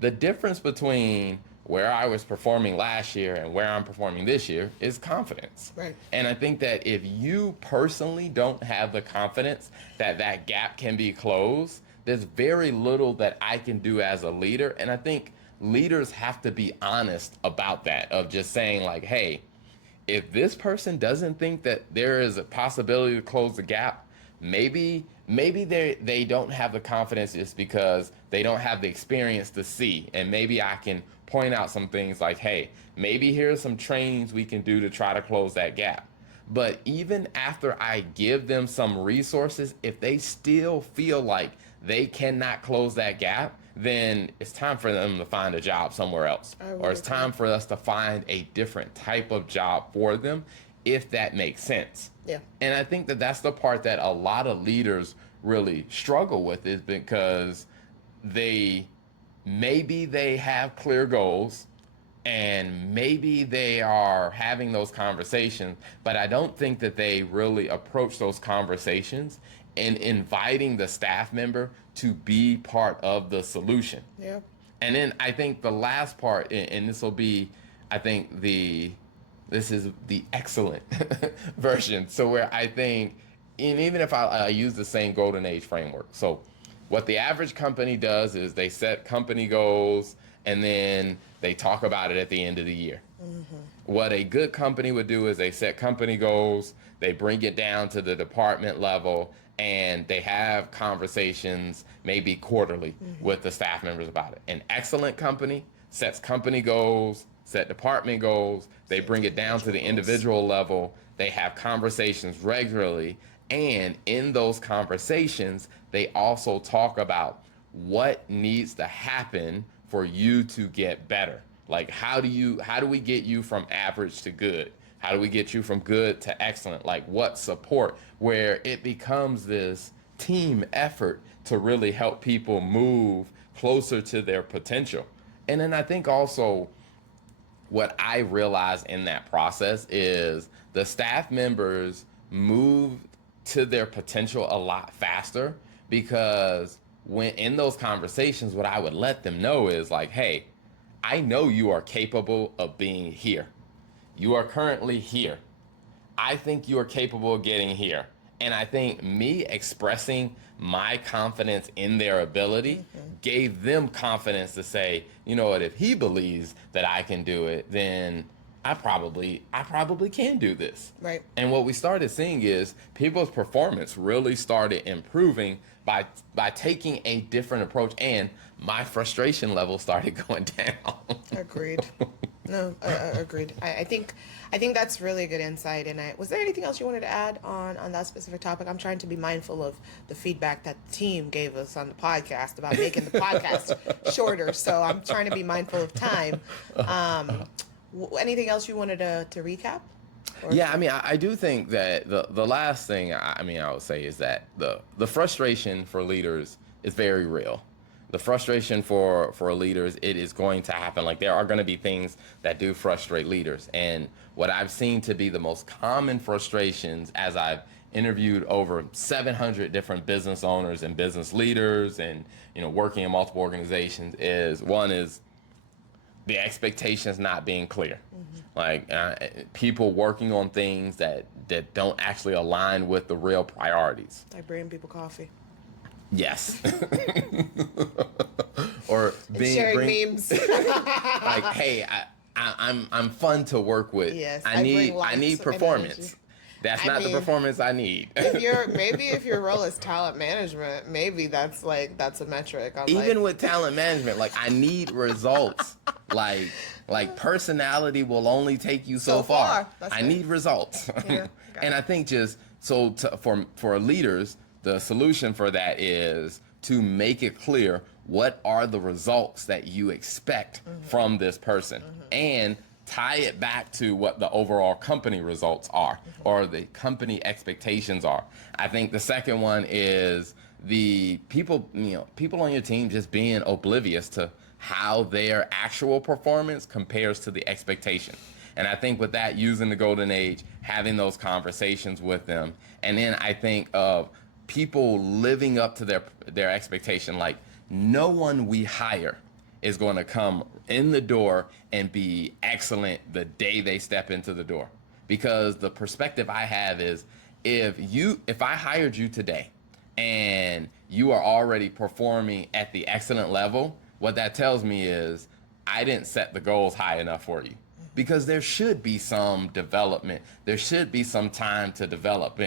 the difference between where I was performing last year and where I'm performing this year is confidence. Right. And I think that if you personally don't have the confidence that that gap can be closed, there's very little that I can do as a leader. And I think leaders have to be honest about that, of just saying, like, hey, if this person doesn't think that there is a possibility to close the gap, maybe they don't have the confidence just because they don't have the experience to see. And maybe I can point out some things like, hey, maybe here's some trainings we can do to try to close that gap. But even after I give them some resources, if they still feel like they cannot close that gap, then it's time for them to find a job somewhere else. I would Or it's agree. time for us to find a different type of job for them, if that makes sense. Yeah. And I think that that's the part that a lot of leaders really struggle with, is because they maybe they have clear goals and maybe they are having those conversations, but I don't think that they really approach those conversations and inviting the staff member to be part of the solution. Yeah. And then I think the last part, and this will be, I think this is the excellent version. So where I think, and even if I use the same golden age framework, so what the average company does is they set company goals and then they talk about it at the end of the year. What a good company would do is they set company goals, they bring it down to the department level, and they have conversations maybe quarterly with the staff members about it. An excellent company sets company goals, set department goals, they bring it down to the individual level, they have conversations regularly, and in those conversations, they also talk about what needs to happen for you to get better. Like, how do we get you from average to good? How do we get you from good to excellent? Like, what support, where it becomes this team effort to really help people move closer to their potential. And then I think also what I realized in that process is the staff members move to their potential a lot faster, because when in those conversations, what I would let them know is like, hey, I know you are capable of being here. You are currently here. I think you are capable of getting here. And I think me expressing my confidence in their ability gave them confidence to say, you know what, if he believes that I can do it, then I probably can do this. Right. And what we started seeing is people's performance really started improving by taking a different approach, and my frustration level started going down. Agreed. No, agreed. I think that's really good insight. And was there anything else you wanted to add on that specific topic? I'm trying to be mindful of the feedback that the team gave us on the podcast about making the podcast shorter. So I'm trying to be mindful of time. Anything else you wanted to recap? Or- Yeah, I mean, I do think that the last thing I would say is that the frustration for leaders is very real. The frustration for leaders, it is going to happen. Like, there are going to be things that do frustrate leaders. And what I've seen to be the most common frustrations, as I've interviewed over 700 different business owners and business leaders, and working in multiple organizations, is one is the expectations not being clear. Like, people working on things that don't actually align with the real priorities. Like bringing people coffee. Yes. Or Sharing memes. like, hey, I'm fun to work with. Yes, I I need bring life and performance. energy. That's I not the mean, performance I need. if your role is talent management, maybe that's a metric. On Even with talent management, like, I need results. Like personality will only take you so far. That's I it. need results. Yeah, And I think just for leaders, the solution for that is to make it clear what are the results that you expect from this person, and tie it back to what the overall company results are, or the company expectations are. I think the second one is the people on your team just being oblivious to how their actual performance compares to the expectation. And I think with that, using the golden age, having those conversations with them, and then I think of people living up to their expectation. Like, no one we hire is going to come in the door and be excellent the day they step into the door. Because the perspective I have is, if I hired you today and you are already performing at the excellent level, what that tells me is I didn't set the goals high enough for you. Because there should be some development. There should be some time to develop.